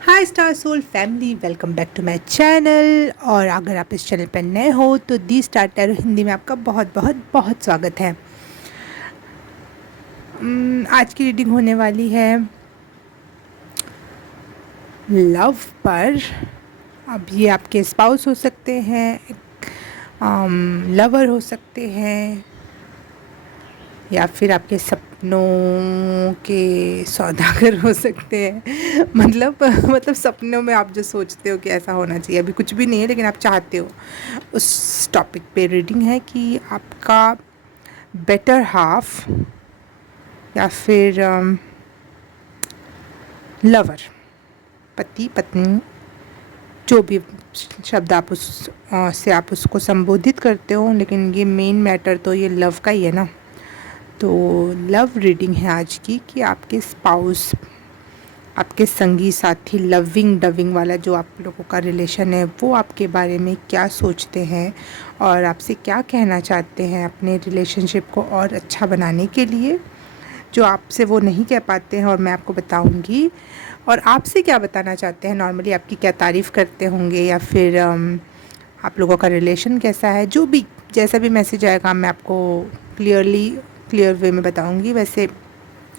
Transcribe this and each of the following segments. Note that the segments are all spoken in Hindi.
Hi star soul family, welcome back to my channel. और अगर आप इस चैनल पर नए हो तो दी स्टार टैरो हिंदी में आपका बहुत बहुत बहुत स्वागत है। आज की रीडिंग होने वाली है लव पर। अब ये आपके स्पाउस हो सकते हैं, लवर हो सकते हैं, या फिर आपके सपनों के सौदागर हो सकते हैं। मतलब सपनों में आप जो सोचते हो कि ऐसा होना चाहिए, अभी कुछ भी नहीं है लेकिन आप चाहते हो, उस टॉपिक पे रीडिंग है कि आपका बेटर हाफ या फिर लवर, पति पत्नी, जो भी शब्द आप से आप उसको संबोधित करते हो, लेकिन ये मेन मैटर तो ये लव का ही है ना। तो लव रीडिंग है आज की कि आपके स्पाउस, आपके संगी साथी, लविंग डविंग वाला जो आप लोगों का रिलेशन है, वो आपके बारे में क्या सोचते हैं और आपसे क्या कहना चाहते हैं अपने रिलेशनशिप को और अच्छा बनाने के लिए, जो आपसे वो नहीं कह पाते हैं और मैं आपको बताऊंगी। और आपसे क्या बताना चाहते हैं, नॉर्मली आपकी क्या तारीफ़ करते होंगे, या फिर आप लोगों का रिलेशन कैसा है, जो भी जैसा भी मैसेज आएगा मैं आपको क्लियर वे में बताऊंगी। वैसे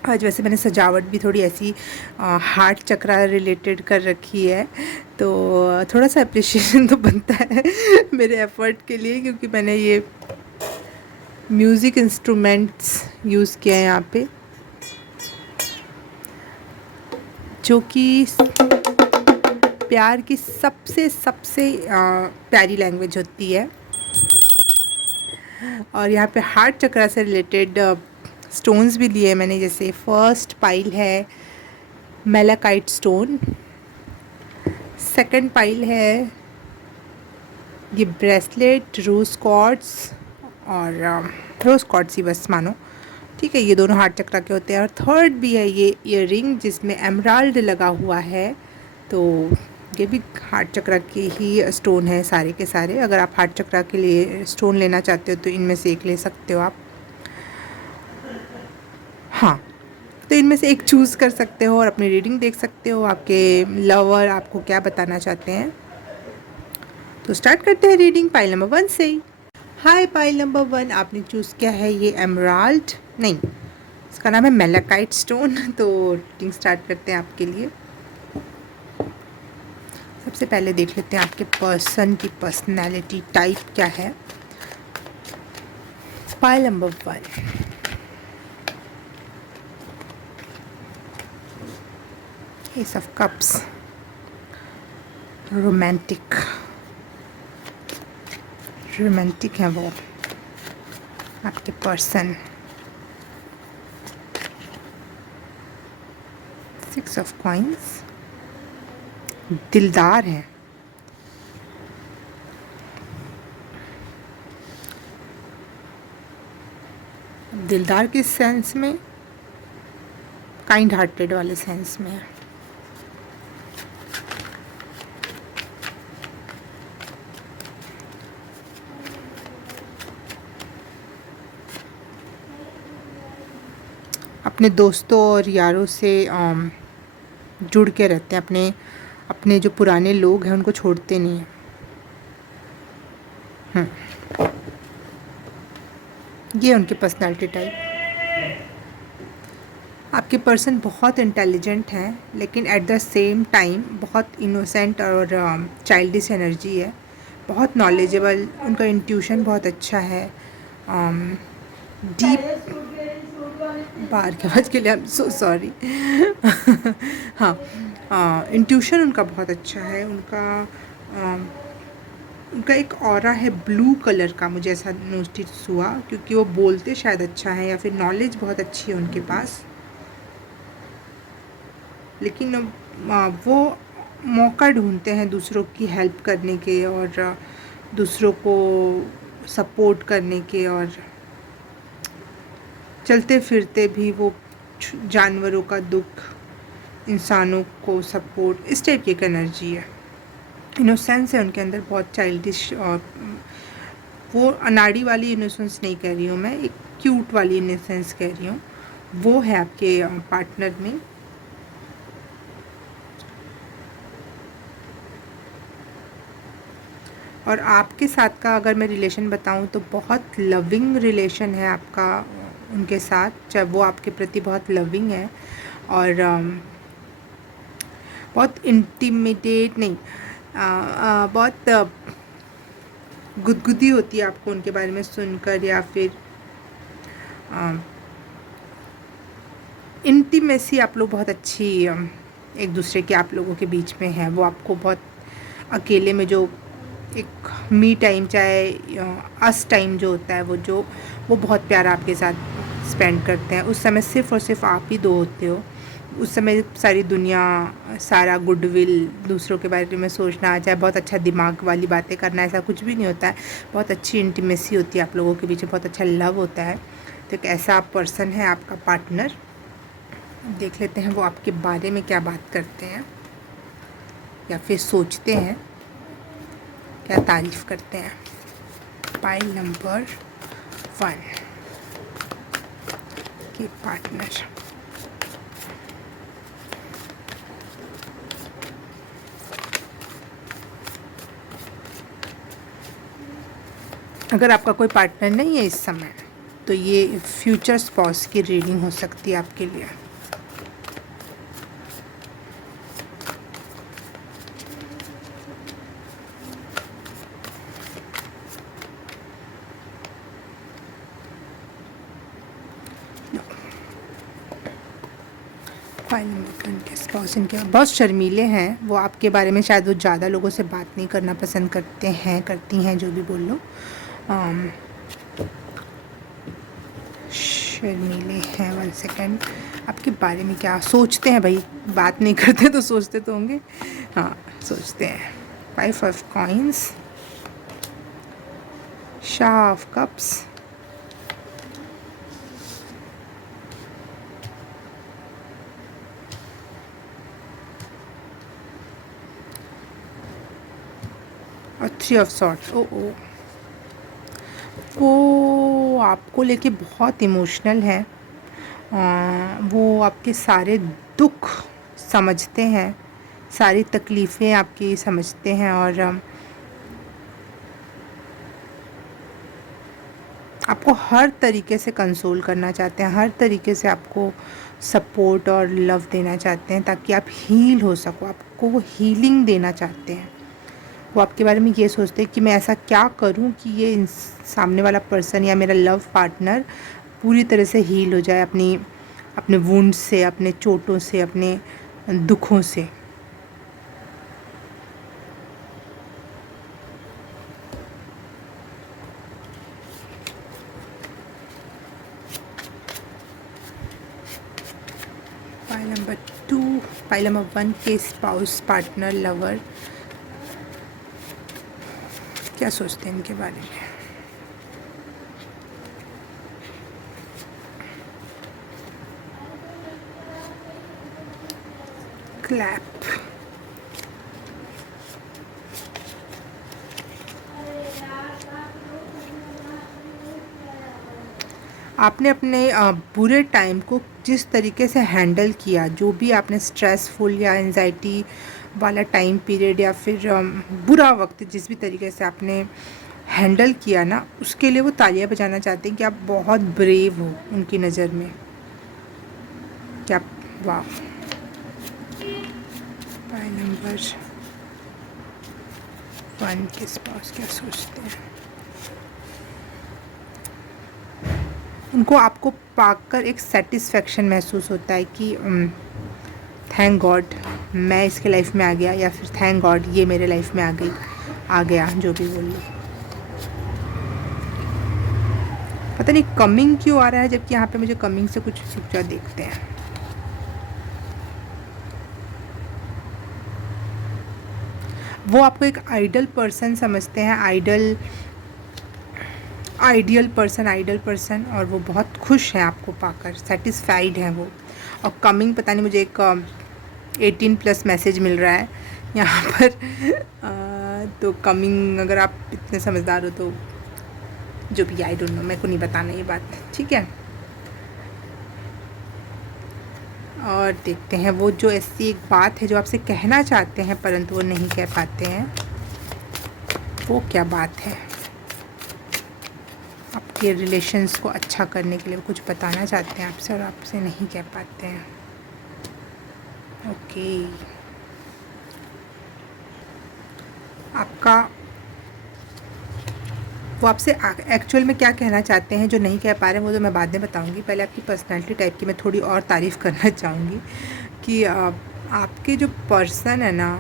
मैंने सजावट भी थोड़ी ऐसी हार्ट चक्रा रिलेटेड कर रखी है, तो थोड़ा सा अप्रिशिएशन तो बनता है मेरे एफ़र्ट के लिए, क्योंकि मैंने ये म्यूज़िक इंस्ट्रूमेंट्स यूज़ किए हैं यहाँ पे, जो कि प्यार की सबसे सबसे प्यारी लैंग्वेज होती है। और यहाँ पे हार्ट चक्रा से रिलेटेड स्टोन्स भी लिए मैंने, जैसे फर्स्ट पाइल है मेलाकाइट स्टोन, सेकंड पाइल है ये ब्रेसलेट रोज़ क्वार्ट्ज, और रोज़ क्वार्ट्ज ही बस मानो, ठीक है, ये दोनों हार्ट चक्रा के होते हैं। और थर्ड भी है ये ईयररिंग जिसमें एमराल्ड लगा हुआ है, तो ये भी हार्ट चक्रा के ही स्टोन है सारे के सारे। अगर आप हार्ट चक्रा के लिए स्टोन लेना चाहते हो तो इनमें से एक ले सकते हो आप, हाँ, तो इनमें से एक चूज़ कर सकते हो और अपनी रीडिंग देख सकते हो, आपके लवर आपको क्या बताना चाहते हैं। तो स्टार्ट करते हैं रीडिंग पाइल नंबर 1 से। हाय पाइल नंबर 1, आपने चूज़ किया है ये एमराल्ड, नहीं, इसका नाम है मेलाकाइट स्टोन। तो रीडिंग स्टार्ट करते हैं आपके लिए। सबसे पहले देख लेते हैं आपके पर्सन की पर्सनैलिटी टाइप क्या है। Pile number 1, S of cups, romantic romantic है वो आपके पर्सन। 6 ऑफ कॉइंस, दिलदार है, दिलदार के सेंस में, काइंड हार्टेड वाले सेंस में है। अपने दोस्तों और यारों से जुड़ के रहते हैं, अपने अपने जो पुराने लोग हैं उनको छोड़ते नहीं हैं। ये उनकी पर्सनालिटी टाइप। आपके पर्सन बहुत इंटेलिजेंट हैं, लेकिन एट द सेम टाइम बहुत इनोसेंट और चाइल्डिश एनर्जी है, बहुत नॉलेजेबल, उनका इंट्यूशन बहुत अच्छा है, डीप, बाहर की आवाज़ के लिए आई एम सो सॉरी। हाँ, इंट्यूशन उनका बहुत अच्छा है, उनका एक ऑरा है ब्लू कलर का, मुझे ऐसा नोटिस हुआ, क्योंकि वो बोलते शायद अच्छा है या फिर नॉलेज बहुत अच्छी है उनके पास, लेकिन वो मौका ढूंढते हैं दूसरों की हेल्प करने के और दूसरों को सपोर्ट करने के, और चलते फिरते भी वो जानवरों का दुख, इंसानों को सपोर्ट, इस टाइप की एक एनर्जी है। इनोसेंस है उनके अंदर, बहुत चाइल्डिश, और वो अनाड़ी वाली इनोसेंस नहीं कह रही हूँ मैं, एक क्यूट वाली इनोसेंस कह रही हूँ, वो है आपके पार्टनर में। और आपके साथ का अगर मैं रिलेशन बताऊं तो बहुत लविंग रिलेशन है आपका उनके साथ, चाहे वो आपके प्रति बहुत लविंग है और बहुत इंटिमिडेट नहीं, बहुत गुदगुदी होती है आपको उनके बारे में सुनकर, या फिर इंटीमेसी आप लोग बहुत अच्छी एक दूसरे के आप लोगों के बीच में है। वो आपको बहुत अकेले में जो एक मी टाइम, चाहे अस टाइम जो होता है, वो बहुत प्यारा आपके साथ स्पेंड करते हैं। उस समय सिर्फ़ और सिर्फ आप ही दो होते हो। उस समय सारी दुनिया, सारा गुडविल, दूसरों के बारे में सोचना, चाहे बहुत अच्छा दिमाग वाली बातें करना, ऐसा कुछ भी नहीं होता है। बहुत अच्छी इंटीमेसी होती है आप लोगों के बीच में, बहुत अच्छा लव होता है। तो एक ऐसा पर्सन है आपका पार्टनर। देख लेते हैं वो आपके बारे में क्या बात करते हैं या फिर सोचते हैं, क्या तारीफ़ करते हैं। पाइल नंबर 1 के पार्टनर। अगर आपका कोई पार्टनर नहीं है इस समय, तो ये फ्यूचर स्पाउस की रीडिंग हो सकती है आपके लिए। के स्पाउस इनके बहुत शर्मीले हैं। वो आपके बारे में शायद वो ज़्यादा लोगों से बात नहीं करना पसंद करते हैं, करती हैं, जो भी बोल लो। शर्मीले हैं। 1 सेकेंड, आपके बारे में क्या सोचते हैं भाई? बात नहीं करते तो सोचते तो होंगे। हाँ, सोचते हैं। 5 of coins, Shah of cups, और 3 ऑफ सॉर्ड्स। ओ वो आपको लेके बहुत इमोशनल है। वो आपके सारे दुख समझते हैं, सारी तकलीफ़ें आपकी समझते हैं, और आपको हर तरीके से कंसोल करना चाहते हैं, हर तरीके से आपको सपोर्ट और लव देना चाहते हैं ताकि आप हील हो सको। आपको वो हीलिंग देना चाहते हैं। वो आपके बारे में ये सोचते हैं कि मैं ऐसा क्या करूं कि ये सामने वाला पर्सन या मेरा लव पार्टनर पूरी तरह से हील हो जाए अपने वुंड से, अपने चोटों से, अपने दुखों से। पाइल नंबर 2, पाइल नंबर 1 के स्पाउस, पार्टनर, लवर क्या सोचते हैं इनके बारे में। क्लैप, आपने अपने बुरे टाइम को जिस तरीके से हैंडल किया, जो भी आपने स्ट्रेसफुल या एंजाइटी वाला टाइम पीरियड या फिर बुरा वक्त जिस भी तरीके से आपने हैंडल किया ना, उसके लिए वो तालियां बजाना चाहते हैं कि आप बहुत ब्रेव हो उनकी नज़र में। क्या वाह। पाइल नंबर 1 के स्पाउस क्या सोचते हैं। उनको आपको पाकर एक सेटिस्फेक्शन महसूस होता है कि थैंक गॉड मैं इसके लाइफ में आ गया, या फिर थैंक गॉड ये मेरे लाइफ में आ गया, जो भी बोल लो। पता नहीं कमिंग क्यों आ रहा है, जबकि यहाँ पे मुझे कमिंग से कुछ पिक्चर देखते हैं। वो आपको एक आइडल पर्सन समझते हैं, आइडियल पर्सन, और वो बहुत खुश हैं आपको पाकर, सेटिस्फाइड हैं वो। और कमिंग पता नहीं, मुझे एक 18+ मैसेज मिल रहा है यहाँ पर। तो कमिंग, अगर आप इतने समझदार हो तो जो भी, आई डोंट नो, मेरे को नहीं बताना ये बात, ठीक है। और देखते हैं वो जो ऐसी एक बात है जो आपसे कहना चाहते हैं परंतु वो नहीं कह पाते हैं। वो क्या बात है। आपके रिलेशंस को अच्छा करने के लिए कुछ बताना चाहते हैं आपसे और आपसे नहीं कह पाते हैं। ओके, आपका वो आपसे एक्चुअल में क्या कहना चाहते हैं जो नहीं कह पा रहे हैं, वो तो मैं बाद में बताऊंगी। पहले आपकी पर्सनैलिटी टाइप की मैं थोड़ी और तारीफ़ करना चाहूँगी कि आपके जो पर्सन है ना,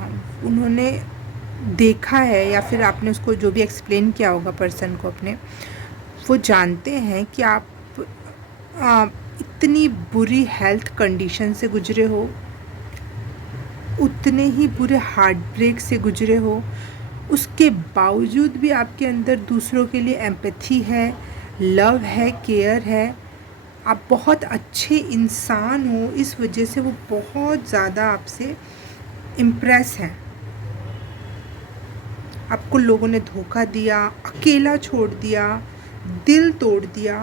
उन्होंने देखा है या फिर आपने उसको जो भी एक्सप्लेन किया होगा पर्सन को अपने, वो जानते हैं कि आप इतनी बुरी हेल्थ कंडीशन से गुजरे हो, उतने ही बुरे हार्ट ब्रेक से गुजरे हो, उसके बावजूद भी आपके अंदर दूसरों के लिए एम्पैथी है, लव है, केयर है। आप बहुत अच्छे इंसान हो, इस वजह से वो बहुत ज़्यादा आपसे इम्प्रेस हैं। आपको लोगों ने धोखा दिया, अकेला छोड़ दिया, दिल तोड़ दिया,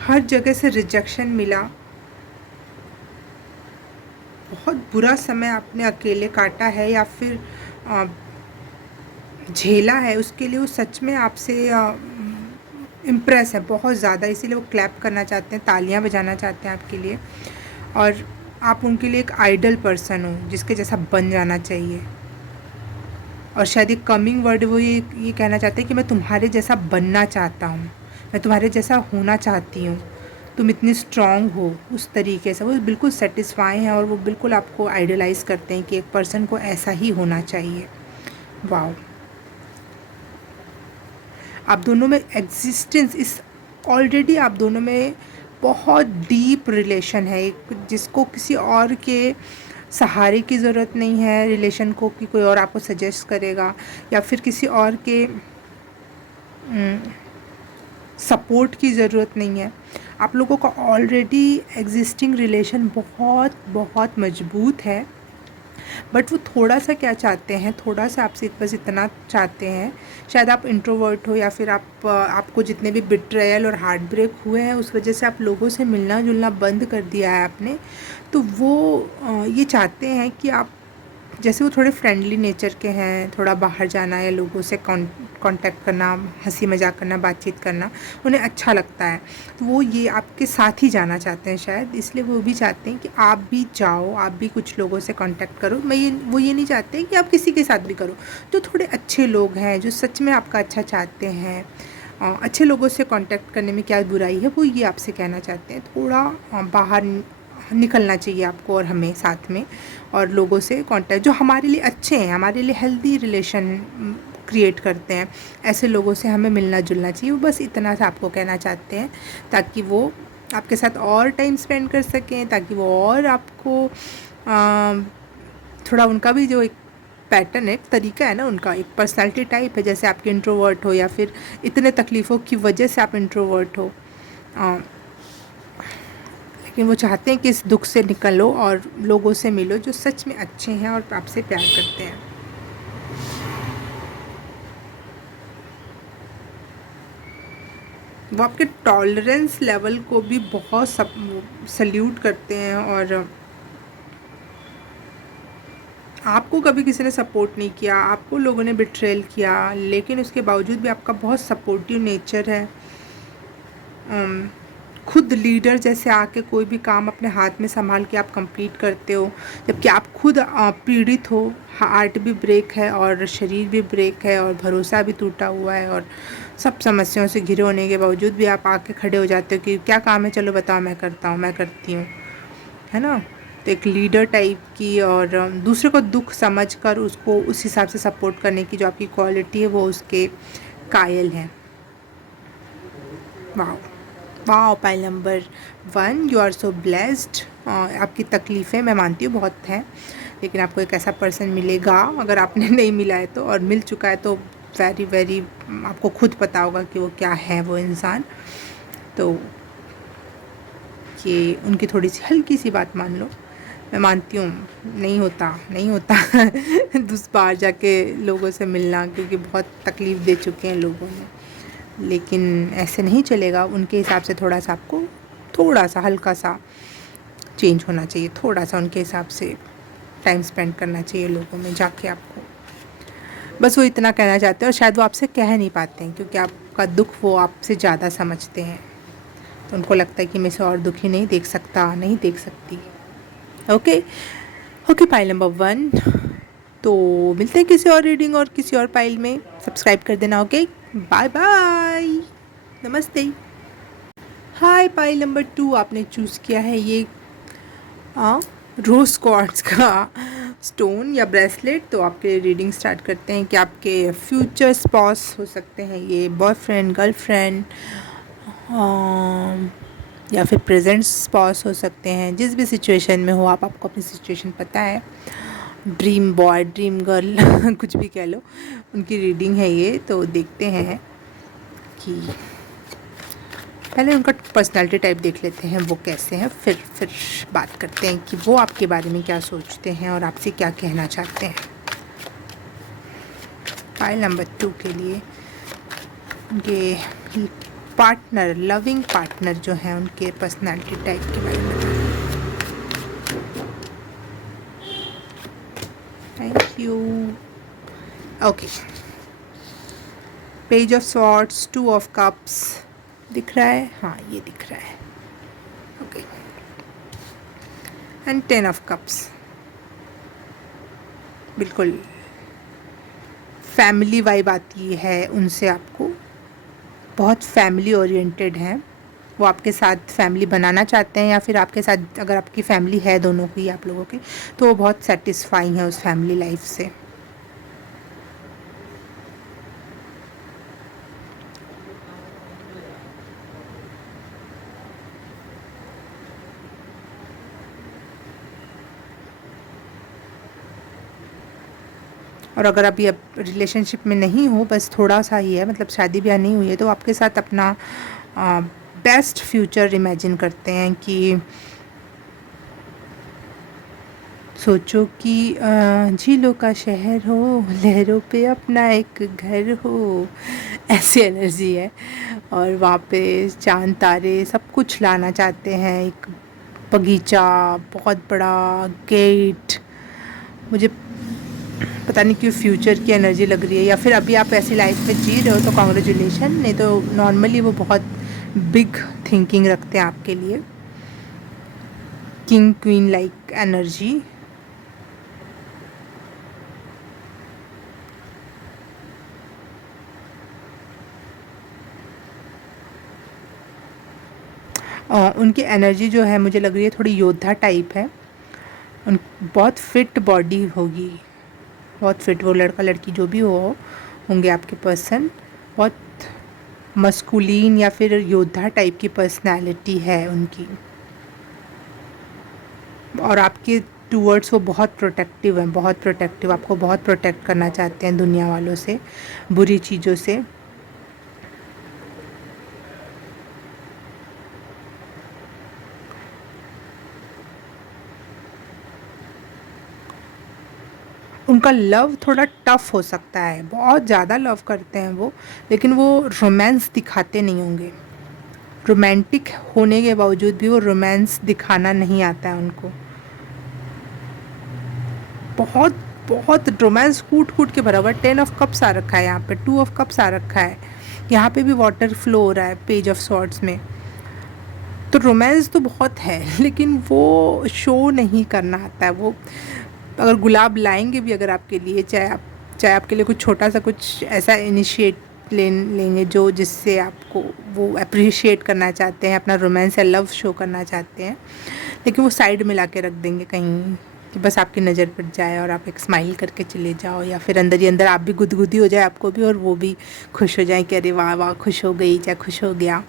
हर जगह से रिजेक्शन मिला, बहुत बुरा समय आपने अकेले काटा है या फिर झेला है, उसके लिए वो सच में आपसे इम्प्रेस है बहुत ज़्यादा। इसीलिए वो क्लैप करना चाहते हैं, तालियां बजाना चाहते हैं आपके लिए, और आप उनके लिए एक आइडल पर्सन हो जिसके जैसा बन जाना चाहिए। और शायद ये कमिंग वर्ड वो ये कहना चाहते हैं कि मैं तुम्हारे जैसा बनना चाहता हूँ, मैं तुम्हारे जैसा होना चाहती हूँ, तुम इतनी स्ट्रॉन्ग हो। उस तरीके से वो बिल्कुल सेटिस्फाई हैं और वो बिल्कुल आपको आइडलाइज़ करते हैं कि एक पर्सन को ऐसा ही होना चाहिए। वाओ, आप दोनों में एग्जिस्टेंस इस ऑलरेडी आप दोनों में बहुत डीप रिलेशन है, एक जिसको किसी और के सहारे की ज़रूरत नहीं है रिलेशन को, कि कोई और आपको सजेस्ट करेगा या फिर किसी और के सपोर्ट की ज़रूरत नहीं है। आप लोगों का ऑलरेडी एग्जिस्टिंग रिलेशन बहुत बहुत मजबूत है। बट वो थोड़ा सा क्या चाहते हैं, थोड़ा सा आपसे बस इतना चाहते हैं, शायद आप इंट्रोवर्ट हो या फिर आपको जितने भी बिट्रेयल और हार्ट ब्रेक हुए हैं उस वजह से आप लोगों से मिलना जुलना बंद कर दिया है आपने। तो वो ये चाहते हैं कि आप, जैसे वो थोड़े फ्रेंडली नेचर के हैं, थोड़ा बाहर जाना या लोगों से कांटेक्ट करना, हंसी मजाक करना, बातचीत करना उन्हें अच्छा लगता है, तो वो ये आपके साथ ही जाना चाहते हैं शायद, इसलिए वो भी चाहते हैं कि आप भी जाओ, आप भी कुछ लोगों से कांटेक्ट करो। वो ये नहीं चाहते कि आप किसी के साथ भी करो। जो थोड़े अच्छे लोग हैं, जो सच में आपका अच्छा चाहते हैं, अच्छे लोगों से कांटेक्ट करने में क्या बुराई है, वो ये आपसे कहना चाहते हैं। थोड़ा बाहर निकलना चाहिए आपको और हमें साथ में, और लोगों से कांटेक्ट जो हमारे लिए अच्छे हैं, हमारे लिए हेल्दी रिलेशन क्रिएट करते हैं, ऐसे लोगों से हमें मिलना जुलना चाहिए। वो बस इतना सा आपको कहना चाहते हैं ताकि वो आपके साथ और टाइम स्पेंड कर सकें, ताकि वो और आपको थोड़ा, उनका भी जो एक पैटर्न है, एक तरीका है ना, उनका एक पर्सनालिटी टाइप है, जैसे आपके इंट्रोवर्ट हो या फिर इतने तकलीफ़ों की वजह से आप इंट्रोवर्ट हो, लेकिन वो चाहते हैं कि इस दुख से निकलो और लोगों से मिलो जो सच में अच्छे हैं और आपसे प्यार करते हैं। वो आपके टॉलरेंस लेवल को भी बहुत सल्यूट करते हैं, और आपको कभी किसी ने सपोर्ट नहीं किया, आपको लोगों ने बिट्रेल किया, लेकिन उसके बावजूद भी आपका बहुत सपोर्टिव नेचर है। खुद लीडर जैसे आके कोई भी काम अपने हाथ में संभाल के आप कंप्लीट करते हो, जबकि आप खुद पीड़ित हो, हार्ट भी ब्रेक है और शरीर भी ब्रेक है और भरोसा भी टूटा हुआ है, और सब समस्याओं से घिरे होने के बावजूद भी आप आके खड़े हो जाते हो कि क्या काम है, चलो बताओ, मैं करता हूँ, मैं करती हूँ, है ना। तो एक लीडर टाइप की, और दूसरे को दुख समझ कर उसको उस हिसाब से सपोर्ट करने की जो आपकी क्वालिटी है, वो उसके कायल हैं। वाह वाह, pile number 1, you are so blessed. आपकी तकलीफ़ें मैं मानती हूँ बहुत हैं, लेकिन आपको एक ऐसा पर्सन मिलेगा, अगर आपने नहीं मिला है तो, और मिल चुका है तो वेरी वेरी आपको खुद पता होगा कि वो क्या है वो इंसान। तो ये उनकी थोड़ी सी हल्की सी बात मान लो, मैं मानती हूँ नहीं होता नहीं होता बाहर जाके लोगों से मिलना, क्योंकि बहुत तकलीफ़ दे चुके हैं लोगों ने, लेकिन ऐसे नहीं चलेगा। उनके हिसाब से थोड़ा सा आपको, थोड़ा सा हल्का सा चेंज होना चाहिए, थोड़ा सा उनके हिसाब से टाइम स्पेंड करना चाहिए लोगों में जाके आपको। बस वो इतना कहना चाहते हैं और शायद वो आपसे कह नहीं पाते हैं क्योंकि आपका दुख वो आपसे ज़्यादा समझते हैं। तो उनको लगता है कि मैं इसे और दुखी नहीं देख सकता, नहीं देख सकती। Okay okay, pile number 1। तो मिलते हैं किसी और रीडिंग और किसी और पाइल में। सब्सक्राइब कर देना। ओके, बाय बाय, नमस्ते। हाय, पाइल नंबर 2 आपने चूज़ किया है ये रोज़ क्वार्ट्ज का स्टोन या ब्रेसलेट। तो आपके रीडिंग स्टार्ट करते हैं कि आपके फ्यूचर स्पॉस हो सकते हैं ये बॉयफ्रेंड, गर्लफ्रेंड, या फिर प्रेजेंट स्पॉस हो सकते हैं। जिस भी सिचुएशन में हो आप, आपको अपनी सिचुएशन पता है। ड्रीम बॉय, ड्रीम गर्ल कुछ भी कह लो, उनकी रीडिंग है ये। तो देखते हैं कि पहले उनका पर्सनालिटी टाइप देख लेते हैं वो कैसे हैं, फिर बात करते हैं कि वो आपके बारे में क्या सोचते हैं और आपसे क्या कहना चाहते हैं। फाइल नंबर 2 के लिए ये पार्टनर, लविंग पार्टनर जो है, उनके पर्सनालिटी टाइप के बारे में। Thank you. Okay, page of swords, 2 of cups दिख रहा है, हाँ ये दिख रहा है। Okay, and 10 of cups. बिल्कुल फैमिली वाइब आती है उनसे आपको, बहुत फैमिली ओरिएंटेड हैं वो। आपके साथ फैमिली बनाना चाहते हैं या फिर आपके साथ अगर आपकी फैमिली है, दोनों की, आप लोगों की, तो वो बहुत सेटिस्फाइंग है उस फैमिली लाइफ से। और अगर अभी आप रिलेशनशिप में नहीं हो, बस थोड़ा सा ही है, मतलब शादी ब्याह नहीं हुई है, तो आपके साथ अपना बेस्ट फ्यूचर इमेजिन करते हैं कि सोचो कि झीलों का शहर हो, लहरों पे अपना एक घर हो, ऐसी एनर्जी है। और वहाँ पे चांद तारे सब कुछ लाना चाहते हैं, एक बगीचा, बहुत बड़ा गेट। मुझे पता नहीं क्यों फ्यूचर की एनर्जी लग रही है, या फिर अभी आप ऐसी लाइफ में जी रहे हो तो कॉन्ग्रेचुलेशन, नहीं तो नॉर्मली वो बहुत बिग थिंकिंग रखते हैं आपके लिए। King queen like energy. उनकी एनर्जी जो है मुझे लग रही है थोड़ी योद्धा टाइप है। उन बहुत फिट बॉडी होगी, बहुत फिट, वो लड़का लड़की जो भी होंगे आपके पर्सन, बहुत मस्कुलिन या फिर योद्धा टाइप की पर्सनालिटी है उनकी। और आपके टूवर्ड्स वो बहुत प्रोटेक्टिव हैं, बहुत प्रोटेक्टिव, आपको बहुत प्रोटेक्ट करना चाहते हैं दुनिया वालों से, बुरी चीज़ों से। उनका लव थोड़ा टफ हो सकता है, बहुत ज़्यादा लव करते हैं वो, लेकिन वो रोमांस दिखाते नहीं होंगे। रोमांटिक होने के बावजूद भी वो रोमांस दिखाना नहीं आता है उनको। बहुत बहुत रोमांस कूट कूट के भरा हुआ। 10 ऑफ कप्स आ रखा है यहाँ पे, 2 ऑफ कप्स आ रखा है, यहाँ पे भी वाटर फ्लो हो रहा है पेज ऑफ सॉर्ड्स में। तो रोमांस तो बहुत है, लेकिन वो शो नहीं करना आता है। वो अगर गुलाब लाएंगे भी अगर आपके लिए, चाहे आपके लिए कुछ छोटा सा कुछ ऐसा इनिशिएट लेंगे जो जिससे आपको वो अप्रिशिएट करना चाहते हैं, अपना रोमांस या लव शो करना चाहते हैं, लेकिन वो साइड में ला के रख देंगे कहीं कि बस आपकी नज़र पड़ जाए और आप एक स्माइल करके चले जाओ, या फिर अंदर ही अंदर आप भी गुदगुदी हो जाए आपको भी, और वो भी खुश हो जाए कि अरे वाह वाह, खुश हो गई, चाहे खुश हो गया।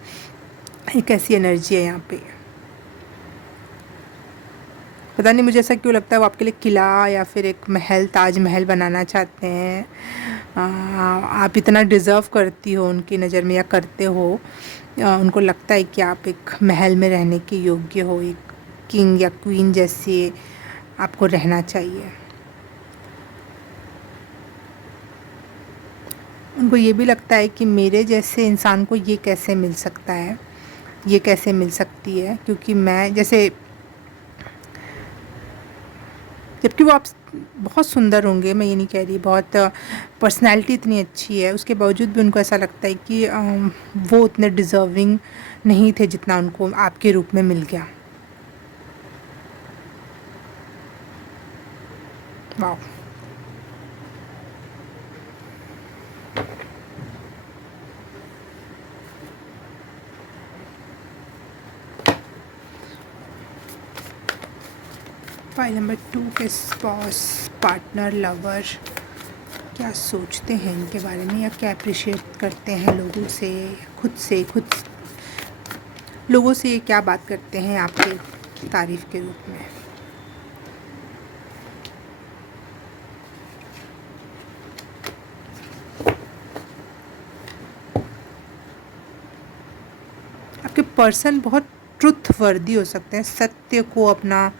एक ऐसी एनर्जी है यहाँ पे। पता नहीं मुझे ऐसा क्यों लगता है वो आपके लिए किला या फिर एक महल, ताजमहल बनाना चाहते हैं। आप इतना डिज़र्व करती हो उनकी नज़र में, या करते हो। उनको लगता है कि आप एक महल में रहने के योग्य हो, एक किंग या क्वीन जैसे आपको रहना चाहिए। उनको ये भी लगता है कि मेरे जैसे इंसान को ये कैसे मिल सकता है, ये कैसे मिल सकती है, क्योंकि मैं जैसे जबकि वो आप बहुत सुंदर होंगे, मैं ये नहीं कह रही, बहुत पर्सनैलिटी इतनी अच्छी है, उसके बावजूद भी उनको ऐसा लगता है कि वो उतने डिज़र्विंग नहीं थे जितना उनको आपके रूप में मिल गया। वाह। फाइल नंबर 2 के स्पॉस, पार्टनर, लवर क्या सोचते हैं इनके बारे में, या क्या अप्रिशिएट करते हैं लोगों से, खुद लोगों से क्या बात करते हैं आपके तारीफ़ के रूप में। आपके पर्सन बहुत ट्रुथवर्दी हो सकते हैं, सत्य को अपना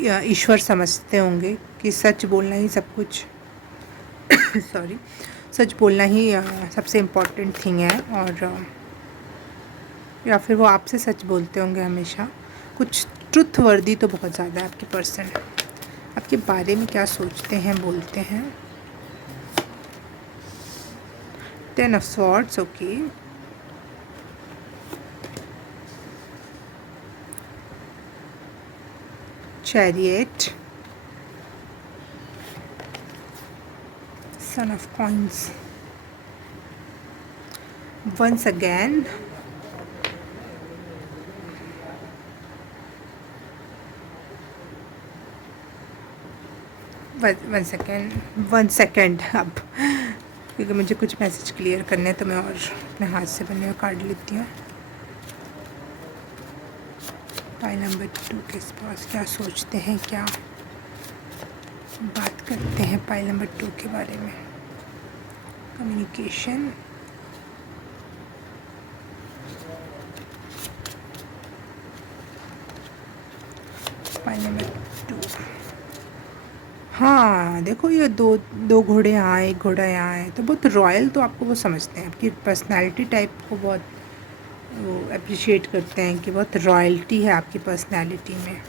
ईश्वर समझते होंगे कि सच बोलना ही सब कुछ सॉरी, सच बोलना ही सबसे इम्पोर्टेंट थिंग है। और या फिर वो आपसे सच बोलते होंगे हमेशा। कुछ ट्रुथवर्दी तो बहुत ज़्यादा है आपके पर्सन। आपके बारे में क्या सोचते हैं, बोलते हैं। 10 of swords, okay. Chariot, son of coins, once again, one second अब, क्योंकि मुझे कुछ मैसेज क्लियर करने हैं तो मैं और अपने हाथ से बने हुए कार्ड लेती हूँ। फाइल नंबर 2 के पास क्या सोचते हैं, क्या बात करते हैं फाइल नंबर 2 के बारे में। Communication, file number 2। हाँ देखो, ये दो घोड़े यहाँ, एक घोड़ा यहाँ है, तो बहुत रॉयल तो आपको वो समझते हैं, आपकी पर्सनालिटी टाइप को बहुत वो अप्रिशिएट करते हैं कि बहुत रॉयल्टी है आपकी पर्सनालिटी में।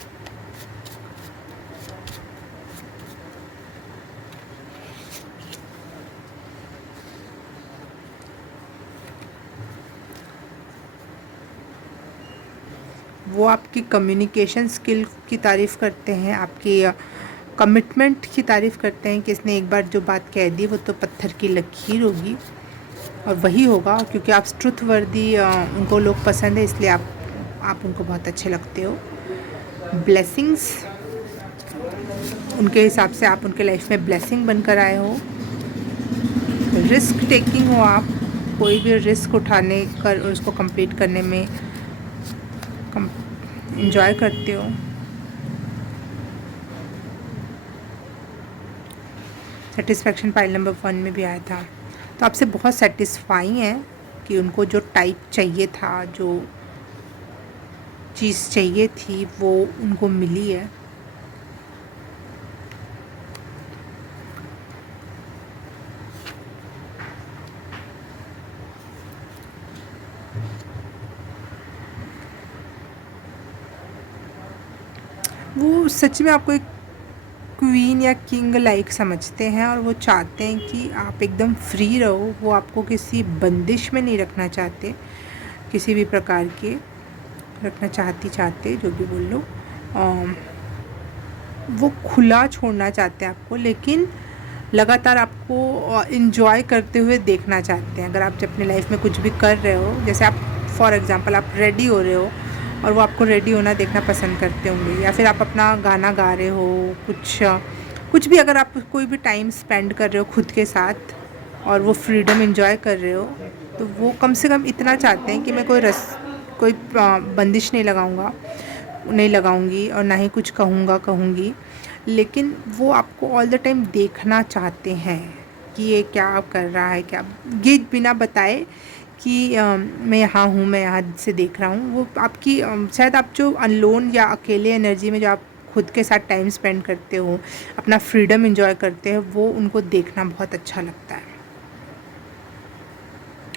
वो आपकी कम्युनिकेशन स्किल की तारीफ़ करते हैं, आपकी कमिटमेंट की तारीफ़ करते हैं कि इसने एक बार जो बात कह दी वो तो पत्थर की लकीर होगी और वही होगा, क्योंकि आप ट्रुथवर्दी, उनको लोग पसंद है, इसलिए आप उनको बहुत अच्छे लगते हो। ब्लेसिंग्स, उनके हिसाब से आप उनके लाइफ में ब्लेसिंग बनकर आए हो। रिस्क टेकिंग हो आप, कोई भी रिस्क उठाने कर उसको कंप्लीट करने में एंजॉय करते हो। सेटिस्फैक्शन फाइल नंबर 1 में भी आया था, तो आपसे बहुत सेटिस्फाई हैं कि उनको जो टाइप चाहिए था, जो चीज़ चाहिए थी वो उनको मिली है। वो सच में आपको एक क्वीन या किंग लाइक समझते हैं और वो चाहते हैं कि आप एकदम फ्री रहो। वो आपको किसी बंदिश में नहीं रखना चाहते, किसी भी प्रकार के रखना चाहते जो भी बोल लो, वो खुला छोड़ना चाहते हैं आपको, लेकिन लगातार आपको इन्जॉय करते हुए देखना चाहते हैं। अगर आप अपने लाइफ में कुछ भी कर रहे हो, जैसे आप फॉर एग्ज़ाम्पल आप रेडी हो रहे हो और वो आपको रेडी होना देखना पसंद करते होंगे, या फिर आप अपना गाना गा रहे हो, कुछ भी, अगर आप कोई भी टाइम स्पेंड कर रहे हो खुद के साथ और वो फ्रीडम इन्जॉय कर रहे हो, तो वो कम से कम इतना चाहते हैं कि मैं कोई बंदिश नहीं लगाऊंगी और ना ही कुछ कहूँगी, लेकिन वो आपको ऑल द टाइम देखना चाहते हैं कि ये क्या कर रहा है, क्या, ये बिना बताए कि मैं यहाँ हूँ, मैं यहाँ से देख रहा हूँ। वो आपकी शायद आप जो अनलोन या अकेले एनर्जी में जो आप खुद के साथ टाइम स्पेंड करते हो, अपना फ्रीडम एंजॉय करते हो, वो उनको देखना बहुत अच्छा लगता है।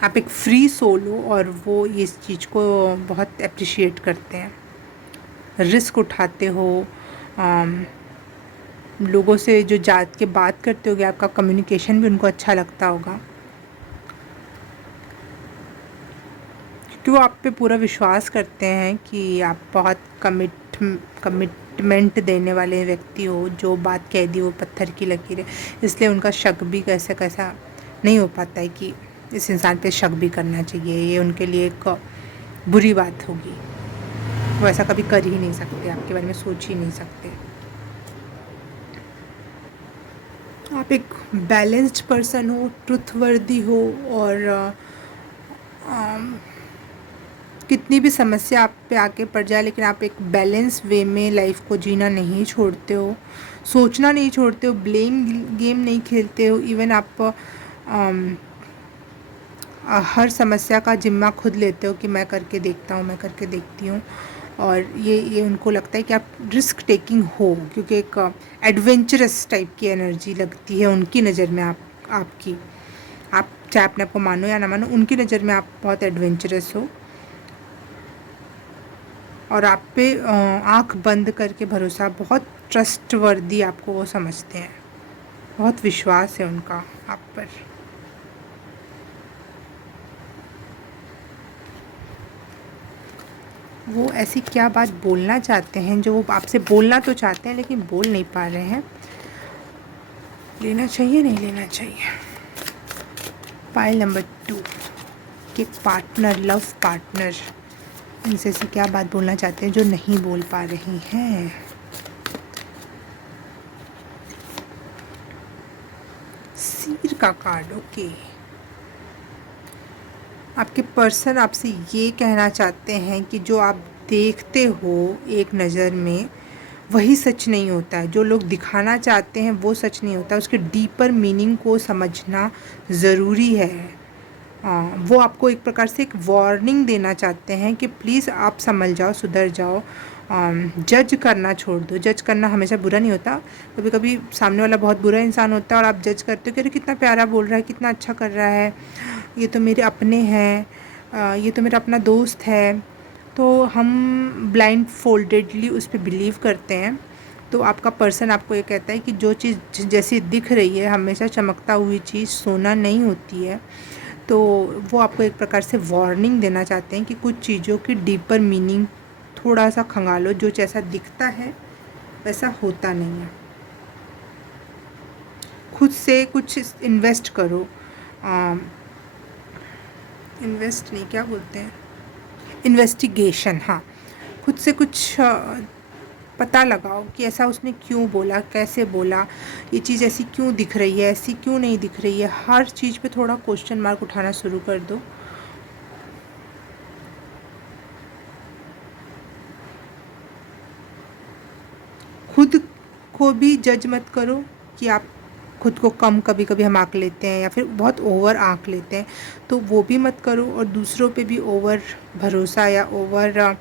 आप एक फ्री सोल हो और वो इस चीज़ को बहुत अप्रिशिएट करते हैं। रिस्क उठाते हो, लोगों से जो जात के बात करते होगे, आपका कम्युनिकेशन भी उनको अच्छा लगता होगा, क्योंकि वो आप पे पूरा विश्वास करते हैं कि आप बहुत कमिटमेंट देने वाले व्यक्ति हो। जो बात कह दी वो पत्थर की लकीर है, इसलिए उनका शक भी कैसा कैसा नहीं हो पाता है कि इस इंसान पे शक भी करना चाहिए, ये उनके लिए एक बुरी बात होगी। वो ऐसा कभी कर ही नहीं सकते, आपके बारे में सोच ही नहीं सकते। आप एक बैलेंस्ड पर्सन हो, ट्रुथवर्दी हो, और कितनी भी समस्या आप पे आके पड़ जाए लेकिन आप एक बैलेंस वे में लाइफ को जीना नहीं छोड़ते हो, सोचना नहीं छोड़ते हो, ब्लेम गेम नहीं खेलते हो। इवन आप हर समस्या का जिम्मा खुद लेते हो कि मैं करके देखता हूँ, मैं करके देखती हूँ। और ये उनको लगता है कि आप रिस्क टेकिंग हो, क्योंकि एक एडवेंचरस टाइप की एनर्जी लगती है उनकी नज़र में। आपकी आप चाहे अपने आप को मानो या ना मानो, उनकी नज़र में आप बहुत एडवेंचरस हो, और आप पे आँख बंद करके भरोसा, बहुत ट्रस्टवर्दी आपको वो समझते हैं, बहुत विश्वास है उनका आप पर। वो ऐसी क्या बात बोलना चाहते हैं जो वो आपसे बोलना तो चाहते हैं लेकिन बोल नहीं पा रहे हैं? लेना चाहिए, नहीं लेना चाहिए? पाइल नंबर 2 कि पार्टनर, लव पार्टनर इनसे ऐसी क्या बात बोलना चाहते हैं जो नहीं बोल पा रही हैं? सिर का कार्ड, ओके। आपके पर्सन आपसे ये कहना चाहते हैं कि जो आप देखते हो एक नज़र में वही सच नहीं होता है, जो लोग दिखाना चाहते हैं वो सच नहीं होता, उसके डीपर मीनिंग को समझना ज़रूरी है। वो आपको एक प्रकार से एक वार्निंग देना चाहते हैं कि प्लीज़ आप संभल जाओ, सुधर जाओ, जज करना छोड़ दो। जज करना हमेशा बुरा नहीं होता, कभी कभी सामने वाला बहुत बुरा इंसान होता है और आप जज करते हो कि अरे कितना प्यारा बोल रहा है, कितना अच्छा कर रहा है, ये तो मेरे अपने हैं, ये तो मेरा अपना दोस्त है। तो हम ब्लाइंड फोल्डेडली उस पर बिलीव करते हैं। तो आपका पर्सन आपको ये कहता है कि जो चीज़ जैसी दिख रही है, हमेशा चमकता हुई चीज़ सोना नहीं होती है। तो वो आपको एक प्रकार से वार्निंग देना चाहते हैं कि कुछ चीज़ों की डीपर मीनिंग थोड़ा सा खंगालो, जो जैसा दिखता है वैसा होता नहीं है। खुद से कुछ इन्वेस्ट करो, इन्वेस्ट नहीं, क्या बोलते हैं, इन्वेस्टिगेशन, हाँ। खुद से कुछ पता लगाओ कि ऐसा उसने क्यों बोला, कैसे बोला, ये चीज़ ऐसी क्यों दिख रही है, ऐसी क्यों नहीं दिख रही है। हर चीज़ पे थोड़ा क्वेश्चन मार्क उठाना शुरू कर दो। खुद को भी जज मत करो कि आप खुद को कम कभी कभी हम आँक लेते हैं या फिर बहुत ओवर आँक लेते हैं, तो वो भी मत करो। और दूसरों पे भी ओवर भरोसा या ओवर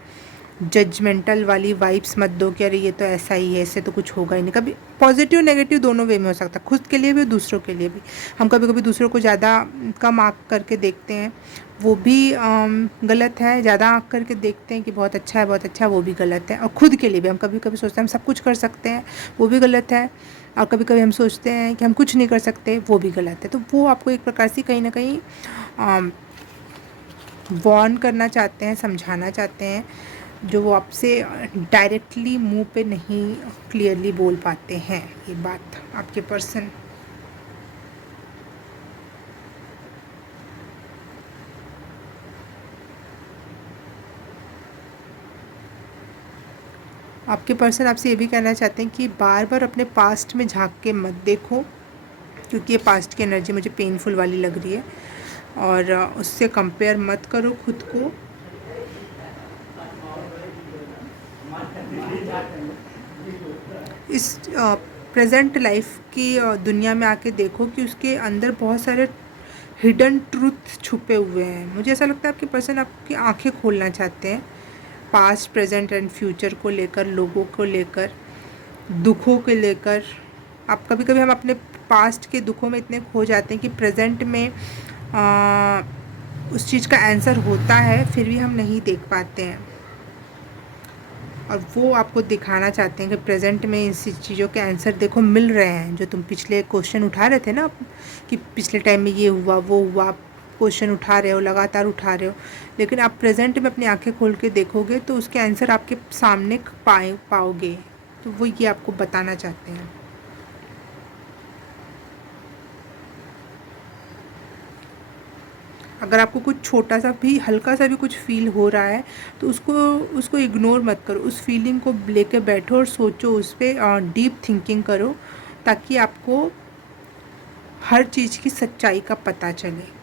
जजमेंटल वाली वाइब्स मत दो कि अरे ये तो ऐसा ही है, इससे तो कुछ होगा ही नहीं। कभी पॉजिटिव नेगेटिव दोनों वे में हो सकता है, खुद के लिए भी और दूसरों के लिए भी। हम कभी कभी दूसरों को ज़्यादा कम आँक करके देखते हैं, वो भी गलत है। ज़्यादा आँक करके देखते हैं कि बहुत अच्छा है, बहुत अच्छा है, वो भी गलत है। और खुद के लिए भी हम कभी कभी सोचते हैं हम सब कुछ कर सकते हैं, वो भी गलत है। और कभी कभी हम सोचते हैं कि हम कुछ नहीं कर सकते, वो भी गलत है। तो वो आपको एक प्रकार से कहीं ना कहीं वार्न करना चाहते हैं, समझाना चाहते हैं, जो वो आपसे डायरेक्टली मुंह पे नहीं क्लियरली बोल पाते हैं ये बात आपके पर्सन। आपके पर्सन आपसे ये भी कहना चाहते हैं कि बार बार अपने पास्ट में झांक के मत देखो, क्योंकि ये पास्ट की एनर्जी मुझे पेनफुल वाली लग रही है। और उससे कंपेयर मत करो खुद को। इस प्रेजेंट लाइफ की दुनिया में आके देखो कि उसके अंदर बहुत सारे हिडन ट्रूथ छुपे हुए हैं। मुझे ऐसा लगता है आपके पर्सन आपकी आंखें खोलना चाहते हैं, पास्ट, प्रेजेंट एंड फ्यूचर को लेकर, लोगों को लेकर, दुखों को लेकर। आप कभी कभी हम अपने पास्ट के दुखों में इतने खो जाते हैं कि प्रेजेंट में उस चीज़ का आंसर होता है फिर भी हम नहीं देख पाते हैं। और वो आपको दिखाना चाहते हैं कि प्रेजेंट में इन चीज़ों के आंसर देखो मिल रहे हैं। जो तुम पिछले क्वेश्चन उठा रहे थे ना कि पिछले टाइम में ये हुआ वो हुआ, आप क्वेश्चन उठा रहे हो, लगातार उठा रहे हो, लेकिन आप प्रेजेंट में अपनी आंखें खोल के देखोगे तो उसके आंसर आपके सामने पाओगे। तो वो ये आपको बताना चाहते हैं। अगर आपको कुछ छोटा सा भी, हल्का सा भी कुछ फील हो रहा है तो उसको इग्नोर मत करो। उस फीलिंग को लेके बैठो और सोचो उस पर, डीप थिंकिंग करो, ताकि आपको हर चीज़ की सच्चाई का पता चले।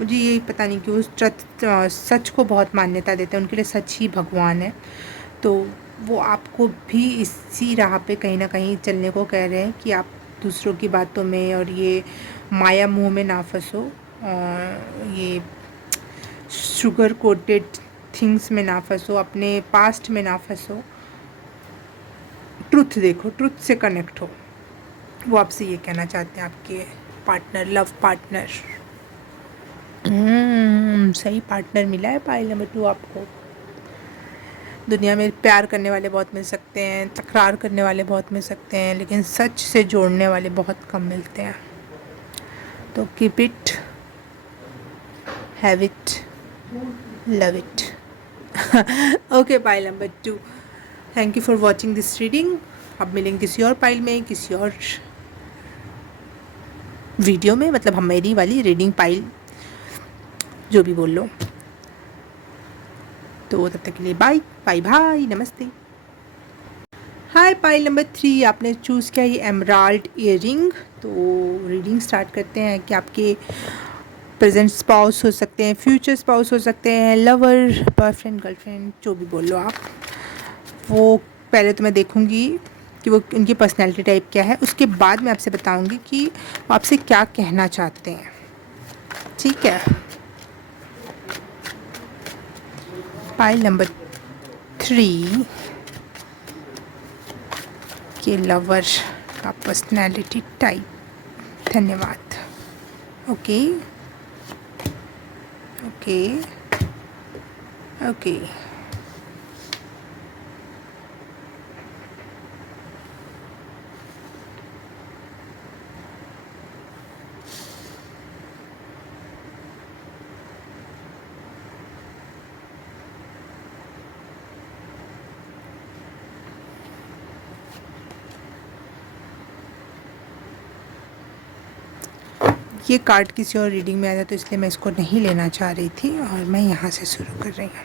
मुझे यही पता नहीं क्यों सच को बहुत मान्यता देते हैं, उनके लिए सच ही भगवान है। तो वो आपको भी इसी राह पे कहीं ना कहीं चलने को कह रहे हैं कि आप दूसरों की बातों में और ये माया मोह में ना फंसो, ये शुगर कोटेड थिंग्स में ना फंसो, अपने पास्ट में ना फंसो। ट्रुथ देखो, ट्रुथ से कनेक्ट हो। वो आपसे ये कहना चाहते हैं आपके पार्टनर, लव पार्टनर। सही पार्टनर मिला है पाइल नंबर 2 आपको। दुनिया में प्यार करने वाले बहुत मिल सकते हैं, तकरार करने वाले बहुत मिल सकते हैं, लेकिन सच से जोड़ने वाले बहुत कम मिलते हैं। तो keep it, have it, love it. Okay pile number 2, thank you for watching this reading. अब मिलेंगे किसी और पाइल में, किसी और वीडियो में, मतलब हम मेरी वाली रीडिंग पाइल, जो भी बोल लो। तो तब तक के लिए बाय बाय बाय, नमस्ते। हाय पाइल नंबर 3, आपने चूज़ किया ये एमराल्ड ईयरिंग। तो रीडिंग स्टार्ट करते हैं कि आपके प्रेजेंट स्पाउस हो सकते हैं, फ्यूचर स्पाउस हो सकते हैं, लवर, बॉयफ्रेंड, गर्लफ्रेंड, जो भी बोल लो आप। वो पहले तो मैं देखूंगी कि वो उनकी पर्सनैलिटी टाइप क्या है, उसके बाद मैं आपसे बताऊंगी कि वो आपसे क्या कहना चाहते हैं। ठीक है। पाइल नंबर 3 के लवर का पर्सनैलिटी टाइप। धन्यवाद। Okay okay okay. ये कार्ड किसी और रीडिंग में आया था तो इसलिए मैं इसको नहीं लेना चाह रही थी और मैं यहाँ से शुरू कर रही हूँ।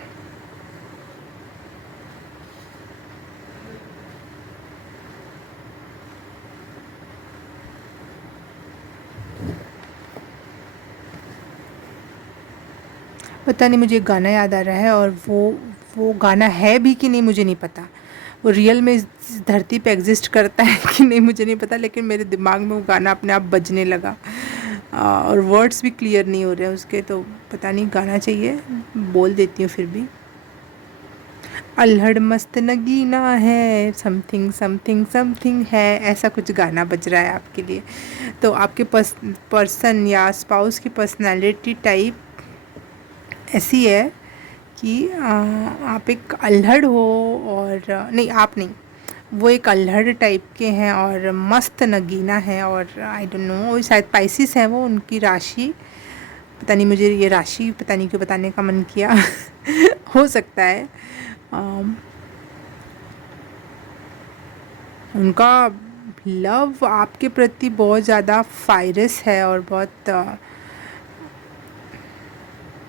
पता नहीं, मुझे गाना याद आ रहा है और वो गाना है भी कि नहीं मुझे नहीं पता। वो रियल में इस धरती पे एग्जिस्ट करता है कि नहीं मुझे नहीं पता, लेकिन मेरे दिमाग में वो गाना अपने आप बजने लगा। और वर्ड्स भी क्लियर नहीं हो रहे हैं उसके, तो पता नहीं, गाना चाहिए, बोल देती हूँ फिर भी। अल्हड़ मस्त नगीना है, समथिंग समथिंग समथिंग है, ऐसा कुछ गाना बज रहा है आपके लिए। तो आपके पर्सन या स्पाउस की पर्सनालिटी टाइप ऐसी है कि आप एक अल्हड़ हो, और नहीं आप नहीं, वो एक अल्हड़ टाइप के हैं और मस्त नगीना है। और आई डोंट नो, शायद पाइसिस है वो, उनकी राशि पता नहीं, मुझे ये राशि पता नहीं क्यों बताने का मन किया। हो सकता है उनका लव आपके प्रति बहुत ज़्यादा फायरस है और बहुत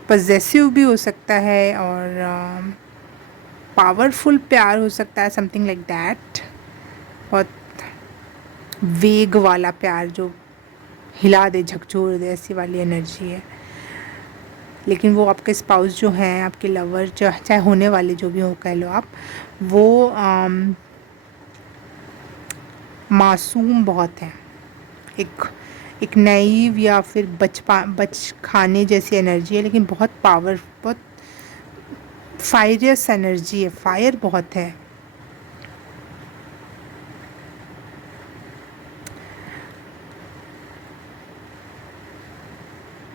पजेसिव भी हो सकता है और पावरफुल प्यार हो सकता है, समथिंग लाइक दैट। बहुत वेग वाला प्यार जो हिला दे, झकझोर दे, ऐसी वाली एनर्जी है। लेकिन वो आपके स्पाउस जो हैं, आपके लवर जो चाहे होने वाले जो भी हो कह लो आप, वो मासूम बहुत हैं। एक नईव या फिर बच खाने जैसी एनर्जी है, लेकिन बहुत बहुत फायरियस एनर्जी है, फायर बहुत है।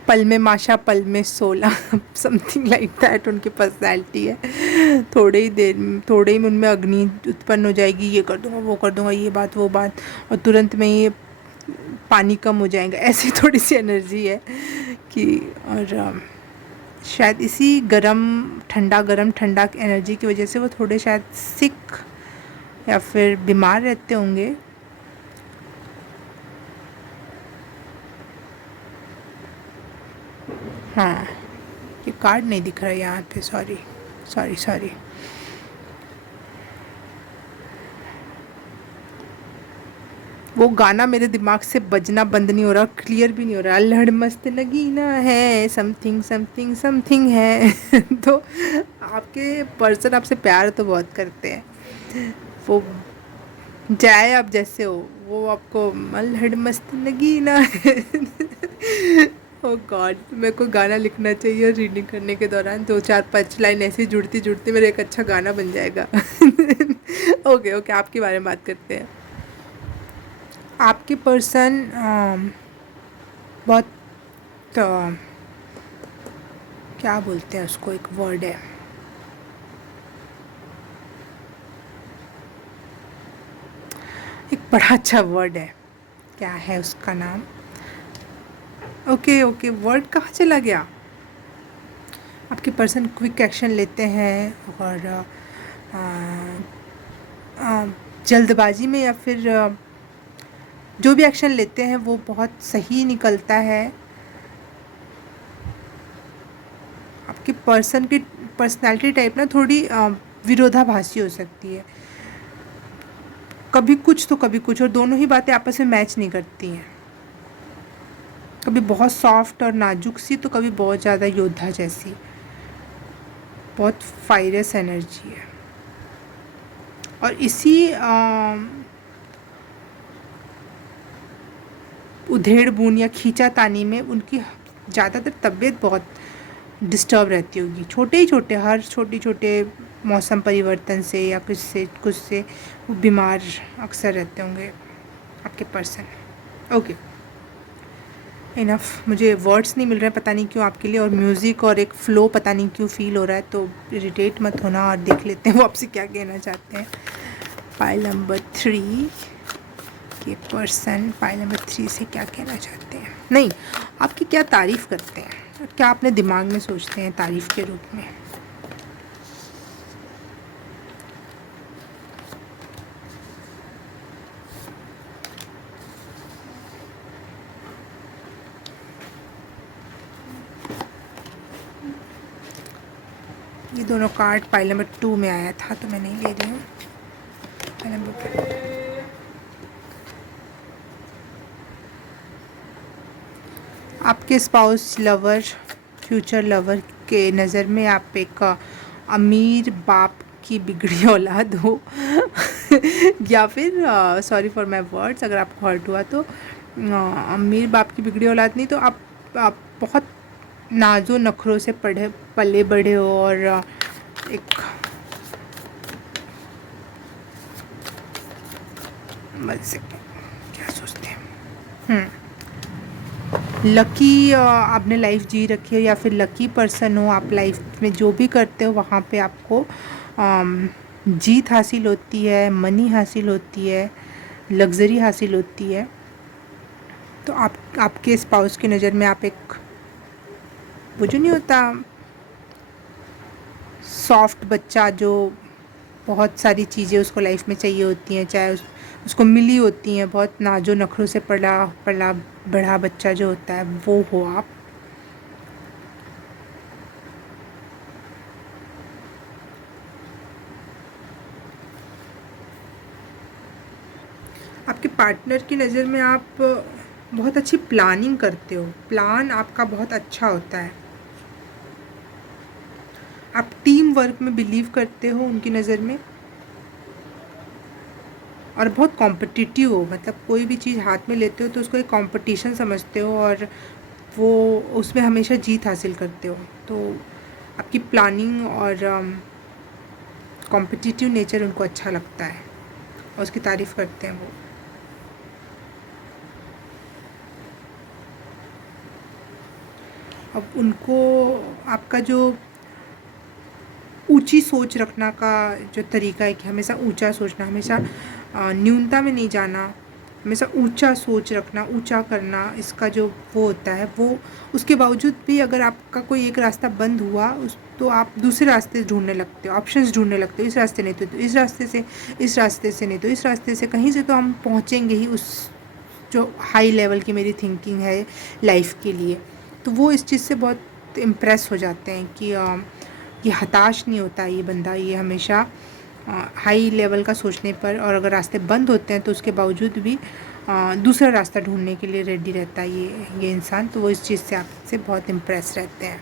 पल में माशा पल में सोला, समथिंग लाइक दैट उनकी पर्सनैलिटी है। थोड़े ही उनमें अग्नि उत्पन्न हो जाएगी, ये कर दूंगा, वो कर दूंगा, ये बात वो बात, और तुरंत में ये पानी कम हो जाएगा, ऐसी थोड़ी सी एनर्जी है कि। और शायद इसी गरम ठंडा एनर्जी की वजह से वो थोड़े शायद सिक या फिर बीमार रहते होंगे। हाँ, ये कार्ड नहीं दिख रहा है यहाँ पे, सॉरी सॉरी सॉरी। वो गाना मेरे दिमाग से बजना बंद नहीं हो रहा, क्लियर भी नहीं हो रहा। अल्हड़ मस्त नगीना है, समथिंग समथिंग समथिंग है। तो आपके पर्सन आपसे प्यार तो बहुत करते हैं, वो जाए आप जैसे हो, वो आपको अल्हड़ मस्त नगीना है। ओ गॉड, मेरे को गाना लिखना चाहिए रीडिंग करने के दौरान, 2 4 5 लाइन ऐसी जुड़ती जुड़ती मेरा एक अच्छा गाना बन जाएगा। ओके ओके, आपके बारे में बात करते हैं। आपके पर्सन बहुत क्या बोलते हैं उसको, एक वर्ड है, एक बड़ा अच्छा वर्ड है, क्या है उसका नाम। ओके ओके, वर्ड कहाँ चला गया। आपके पर्सन क्विक एक्शन लेते हैं, और जल्दबाजी में या फिर जो भी एक्शन लेते हैं वो बहुत सही निकलता है। आपके पर्सन की पर्सनैलिटी टाइप ना थोड़ी विरोधाभासी हो सकती है, कभी कुछ तो कभी कुछ, और दोनों ही बातें आपस में मैच नहीं करती हैं। कभी बहुत सॉफ्ट और नाजुक सी, तो कभी बहुत ज़्यादा योद्धा जैसी, बहुत फायरस एनर्जी है। और इसी उधेड़ बुन या खींचातानी में उनकी ज़्यादातर तबीयत बहुत डिस्टर्ब रहती होगी, छोटे ही छोटे, हर छोटे छोटे मौसम परिवर्तन से या कुछ से वो बीमार अक्सर रहते होंगे आपके पर्सन। ओके, इनफ, मुझे वर्ड्स नहीं मिल रहे हैं पता नहीं क्यों आपके लिए, और म्यूज़िक और एक फ़्लो पता नहीं क्यों फील हो रहा है, तो इरिटेट मत होना, और देख लेते हैं वो आपसे क्या कहना चाहते हैं। पाइल नंबर 3 के पर्सन पाइल नंबर 3 से क्या कहना चाहते हैं, नहीं, आपकी क्या तारीफ़ करते हैं, और क्या अपने दिमाग में सोचते हैं तारीफ़ के रूप में। ये दोनों कार्ड पाइल नंबर 2 में आया था, तो मैं नहीं ले रही हूँ। पाइल नंबर, आपके स्पाउस, लवर, फ्यूचर लवर के नज़र में आप एक अमीर बाप की बिगड़ी औलाद हो। या फिर सॉरी फॉर माय वर्ड्स, अगर आपको हर्ट हुआ तो, अमीर बाप की बिगड़ी औलाद नहीं, तो आप बहुत नाजो नखरों से पले बढ़े हो, और एक मजे क्या सोचते हैं, लकी आपने लाइफ जी रखी है, या फिर लकी पर्सन हो आप, लाइफ में जो भी करते हो वहाँ पे आपको जीत हासिल होती है, मनी हासिल होती है, लग्जरी हासिल होती है। तो आपके स्पाउस की नज़र में आप एक, वो जो नहीं होता सॉफ्ट बच्चा, जो बहुत सारी चीज़ें उसको लाइफ में चाहिए होती हैं, चाहे उसको मिली होती हैं, बहुत नाजो नखरों से पला पला बड़ा बच्चा जो होता है, वो हो आप। आपके पार्टनर की नज़र में आप बहुत अच्छी प्लानिंग करते हो, प्लान आपका बहुत अच्छा होता है, आप टीम वर्क में बिलीव करते हो उनकी नज़र में, और बहुत कॉम्पिटिटिव हो, मतलब कोई भी चीज़ हाथ में लेते हो तो उसको एक कंपटीशन समझते हो, और वो उसमें हमेशा जीत हासिल करते हो। तो आपकी प्लानिंग और कॉम्पिटिटिव नेचर उनको अच्छा लगता है, और उसकी तारीफ़ करते हैं वो। अब उनको आपका जो ऊंची सोच रखना का जो तरीका है कि हमेशा ऊंचा सोचना, हमेशा न्यूनता में नहीं जाना, हमेशा ऊंचा सोच रखना, ऊंचा करना, इसका जो वो होता है वो, उसके बावजूद भी अगर आपका कोई एक रास्ता बंद हुआ उस तो आप दूसरे रास्ते ढूंढने लगते हो, ऑप्शंस ढूंढने लगते हो, इस रास्ते नहीं तो इस रास्ते से, इस रास्ते से नहीं तो इस रास्ते से, कहीं से तो हम पहुँचेंगे ही उस जो हाई लेवल की मेरी थिंकिंग है लाइफ के लिए। तो वो इस चीज़ से बहुत इम्प्रेस हो जाते हैं कि ये हताश नहीं होता ये बंदा, ये हमेशा हाई लेवल का सोचने पर, और अगर रास्ते बंद होते हैं तो उसके बावजूद भी दूसरा रास्ता ढूंढने के लिए रेडी रहता है ये इंसान। तो वो इस चीज़ से आपसे बहुत इम्प्रेस रहते हैं।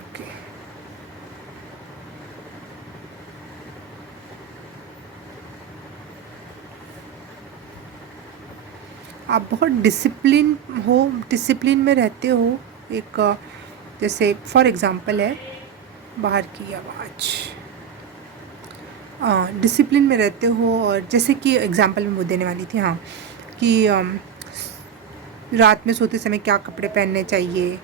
ओके, आप बहुत डिसिप्लिन में रहते हो। एक जैसे फॉर एग्ज़ाम्पल है, बाहर की आवाज़, डिसिप्लिन में रहते हो। और जैसे कि एग्ज़ाम्पल मैं वो देने वाली थी, हाँ, कि रात में सोते समय क्या कपड़े पहनने चाहिए,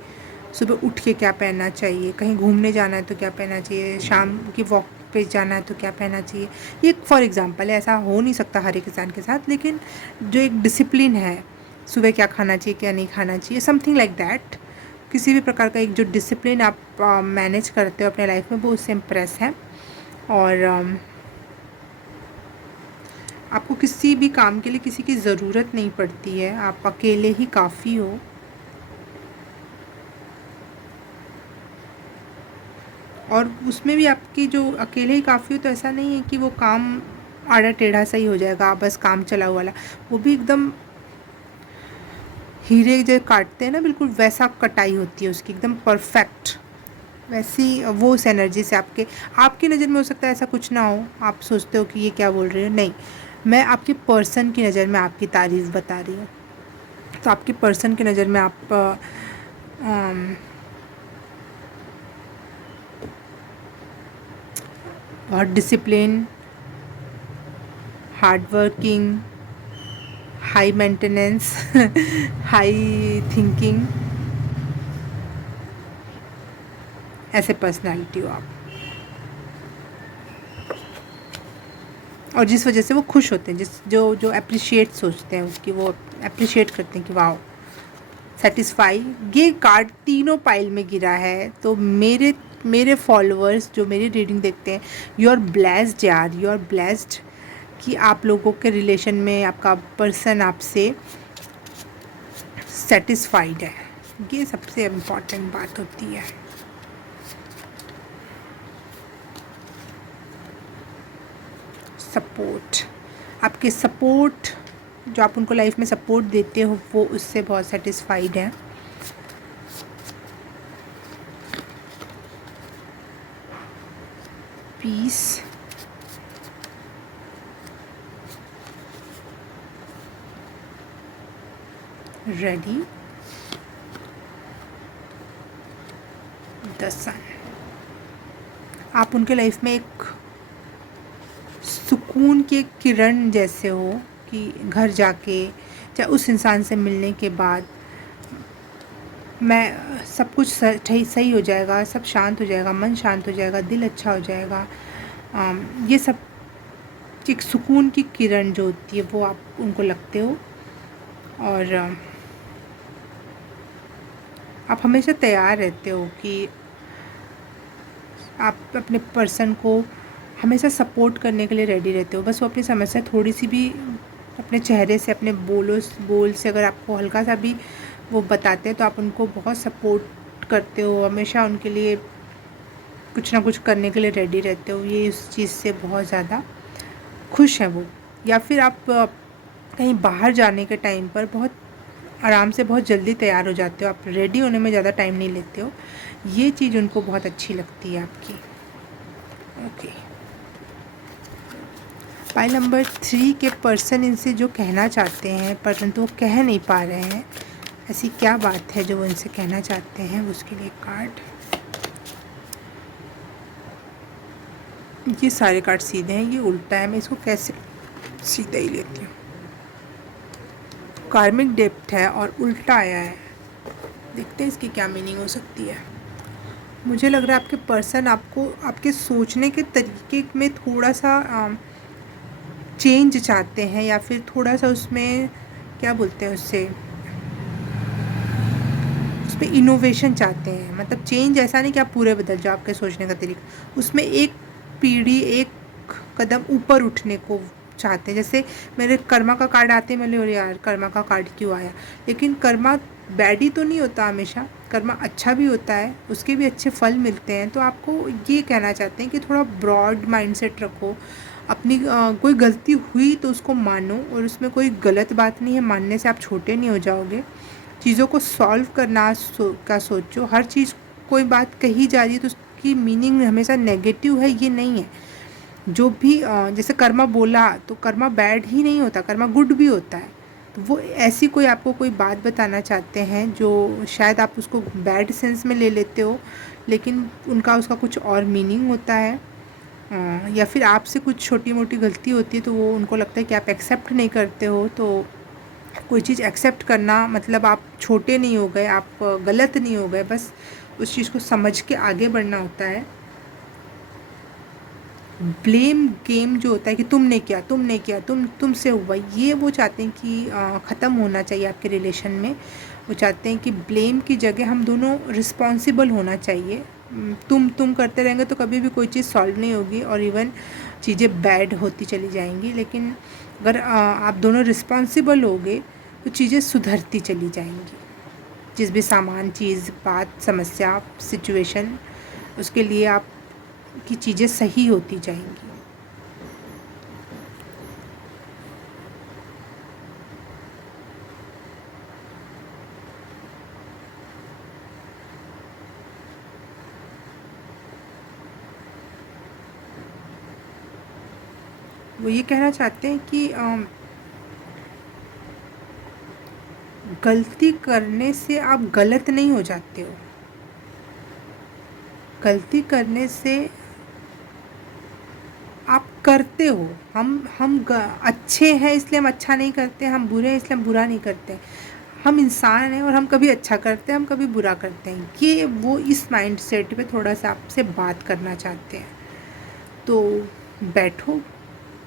सुबह उठ के क्या पहनना चाहिए, कहीं घूमने जाना है तो क्या पहनना चाहिए, शाम की वॉक पे जाना है तो क्या पहनना चाहिए। ये फॉर एग्ज़ाम्पल है, ऐसा हो नहीं सकता हर एक इंसान के साथ, लेकिन जो एक डिसिप्लिन है, सुबह क्या खाना चाहिए क्या नहीं खाना चाहिए, समथिंग लाइक दैट, किसी भी प्रकार का एक जो डिसिप्लिन आप मैनेज करते हो अपने लाइफ में, वो उससे इम्प्रेस है। और आपको किसी भी काम के लिए किसी की ज़रूरत नहीं पड़ती है, आप अकेले ही काफ़ी हो। और उसमें भी आपकी जो अकेले ही काफ़ी हो, तो ऐसा नहीं है कि वो काम आड़ा टेढ़ा सही हो जाएगा, बस काम चलाऊ वाला, वो भी एकदम हीरे जो काटते हैं ना, बिल्कुल वैसा कटाई होती है उसकी, एकदम परफेक्ट। वैसी वो उस एनर्जी से आपकी नज़र में हो सकता है ऐसा कुछ ना हो, आप सोचते हो कि ये क्या बोल रही हो, नहीं, मैं आपके पर्सन की नज़र में आपकी तारीफ़ बता रही हूँ। तो आपके पर्सन की नज़र में आप बहुत discipline, hard working, high maintenance, high thinking, ऐसे पर्सनालिटी हो आप। और जिस वजह से वो खुश होते हैं, जो अप्रिशिएट सोचते हैं उसकी, वो अप्रिशिएट करते हैं कि वाह, सेटिस्फाई। ये कार्ड तीनों पाइल में गिरा है, तो मेरे फॉलोअर्स जो मेरी रीडिंग देखते हैं, यू आर ब्लेस्ड यार, यू आर ब्लेस्ड कि आप लोगों के रिलेशन में आपका पर्सन आपसे सेटिस्फाइड है। ये सबसे इम्पॉर्टेंट बात होती है। सपोर्ट, आपके सपोर्ट जो आप उनको लाइफ में सपोर्ट देते हो, वो उससे बहुत सेटिस्फाइड है। पीस, रेडी, द सन। आप उनके लाइफ में एक सुकून के किरण जैसे हो, कि घर जाके चाहे उस इंसान से मिलने के बाद मैं सब कुछ सही हो जाएगा, सब शांत हो जाएगा, मन शांत हो जाएगा, दिल अच्छा हो जाएगा। ये सब एक सुकून की किरण जो होती है, वो आप उनको लगते हो। और आप हमेशा तैयार रहते हो कि आप अपने पर्सन को हमेशा सपोर्ट करने के लिए रेडी रहते हो। बस वो अपनी समस्या थोड़ी सी भी अपने चेहरे से, अपने बोल से अगर आपको हल्का सा भी वो बताते हैं, तो आप उनको बहुत सपोर्ट करते हो, हमेशा उनके लिए कुछ ना कुछ करने के लिए रेडी रहते हो। ये इस चीज़ से बहुत ज़्यादा खुश हैं वो। या फिर आप कहीं बाहर जाने के टाइम पर बहुत आराम से, बहुत जल्दी तैयार हो जाते हो, आप रेडी होने में ज़्यादा टाइम नहीं लेते हो। ये चीज़ उनको बहुत अच्छी लगती है आपकी। ओके, पाइल नंबर 3 के पर्सन इनसे जो कहना चाहते हैं परंतु वो कह नहीं पा रहे हैं, ऐसी क्या बात है जो वो इनसे कहना चाहते हैं, उसके लिए कार्ड। ये सारे कार्ड सीधे हैं, ये उल्टा है, मैं इसको कैसे सीधा ही लेती हूँ। कार्मिक डेप्थ है और उल्टा आया है, देखते हैं इसकी क्या मीनिंग हो सकती है। मुझे लग रहा है आपके पर्सन आपको आपके सोचने के तरीके में थोड़ा सा चेंज चाहते हैं, या फिर थोड़ा सा उसमें क्या बोलते हैं उसमें इनोवेशन चाहते हैं। मतलब चेंज ऐसा नहीं कि आप पूरे बदल जाओ आपके सोचने का तरीका, उसमें एक पीढ़ी एक कदम ऊपर उठने को चाहते हैं। जैसे मेरे कर्मा का कार्ड आते हैं, मैंने, अरे यार कर्मा का कार्ड क्यों आया, लेकिन कर्मा बैड ही तो नहीं होता हमेशा, कर्मा अच्छा भी होता है, उसके भी अच्छे फल मिलते हैं। तो आपको ये कहना चाहते हैं कि थोड़ा ब्रॉड माइंडसेट रखो। अपनी कोई गलती हुई तो उसको मानो, और उसमें कोई गलत बात नहीं है, मानने से आप छोटे नहीं हो जाओगे। चीज़ों को सॉल्व करना का सोचो। हर चीज़, कोई बात कही जा रही है तो उसकी मीनिंग हमेशा नेगेटिव है ये नहीं है। जो भी जैसे कर्मा बोला तो कर्मा बैड ही नहीं होता, कर्मा गुड भी होता है। तो वो ऐसी कोई आपको कोई बात बताना चाहते हैं जो शायद आप उसको बैड सेंस में ले लेते हो, लेकिन उनका उसका कुछ और मीनिंग होता है। या फिर आपसे कुछ छोटी मोटी गलती होती है तो वो उनको लगता है कि आप एक्सेप्ट नहीं करते हो। तो कोई चीज़ एक्सेप्ट करना मतलब आप छोटे नहीं हो गए, आप गलत नहीं हो गए, बस उस चीज़ को समझ के आगे बढ़ना होता है। ब्लेम गेम जो होता है कि तुमने किया, तुमने किया, तुमसे हुआ, ये वो चाहते हैं कि ख़त्म होना चाहिए आपके रिलेशन में। वो चाहते हैं कि ब्लेम की जगह हम दोनों रिस्पॉन्सिबल होना चाहिए। तुम करते रहेंगे तो कभी भी कोई चीज़ सॉल्व नहीं होगी, और इवन चीज़ें बैड होती चली जाएंगी। लेकिन अगर आप दोनों रिस्पॉन्सिबल होगे तो चीज़ें सुधरती चली जाएंगी। जिस भी सामान, चीज़, बात, समस्या, सिचुएशन, उसके लिए आप की चीज़ें सही होती जाएंगी। वो ये कहना चाहते हैं कि गलती करने से आप गलत नहीं हो जाते हो। गलती करने से आप करते हो। अच्छे हैं इसलिए हम अच्छा नहीं करते, हम बुरे हैं इसलिए हम बुरा नहीं करते। हम इंसान हैं और हम कभी अच्छा करते हैं, हम कभी बुरा करते हैं। ये वो इस माइंड सेट पे थोड़ा सा आपसे बात करना चाहते हैं। तो बैठो,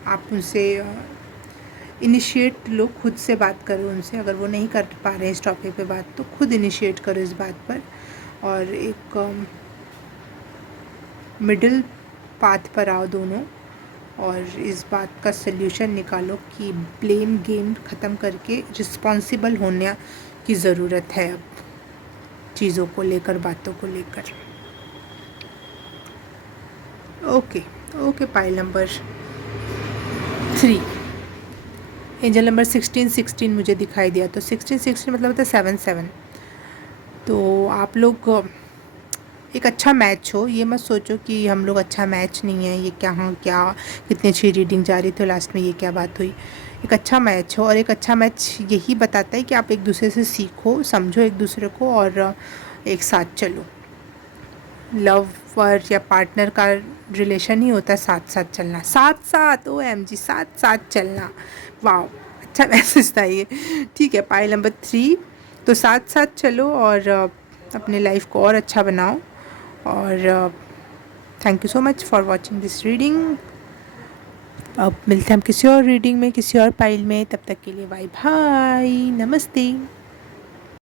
आप उनसे इनिशिएट लो, खुद से बात करो उनसे। अगर वो नहीं कर पा रहे इस टॉपिक पे बात, तो खुद इनिशिएट करो इस बात पर, और एक मिडिल पाथ पर आओ दोनों, और इस बात का सल्यूशन निकालो कि ब्लेम गेम ख़त्म करके रिस्पॉन्सिबल होने की ज़रूरत है अब, चीज़ों को लेकर, बातों को लेकर। Okay okay, pile number 3, angel number 16 मुझे दिखाई दिया। तो 16 मतलब होता है 7 तो आप लोग एक अच्छा मैच हो। ये मत सोचो कि हम लोग अच्छा मैच नहीं है, ये क्या, हाँ क्या, कितनी अच्छी रीडिंग जा रही थी, लास्ट में ये क्या बात हुई। एक अच्छा मैच हो, और एक अच्छा मैच यही बताता है कि आप एक दूसरे से सीखो, समझो एक दूसरे को, और एक साथ चलो। लवर या पार्टनर का रिलेशन ही होता है साथ साथ चलना, साथ साथ, OMG, साथ साथ चलना। वाह, अच्छा मैसेज था ये। ठीक है, पाइल नंबर 3, तो साथ साथ चलो और अपने लाइफ को और अच्छा बनाओ। और thank you so much for watching this reading. अब मिलते हैं हम किसी और रीडिंग में, किसी और पाइल में। तब तक के लिए बाय बाय, नमस्ते।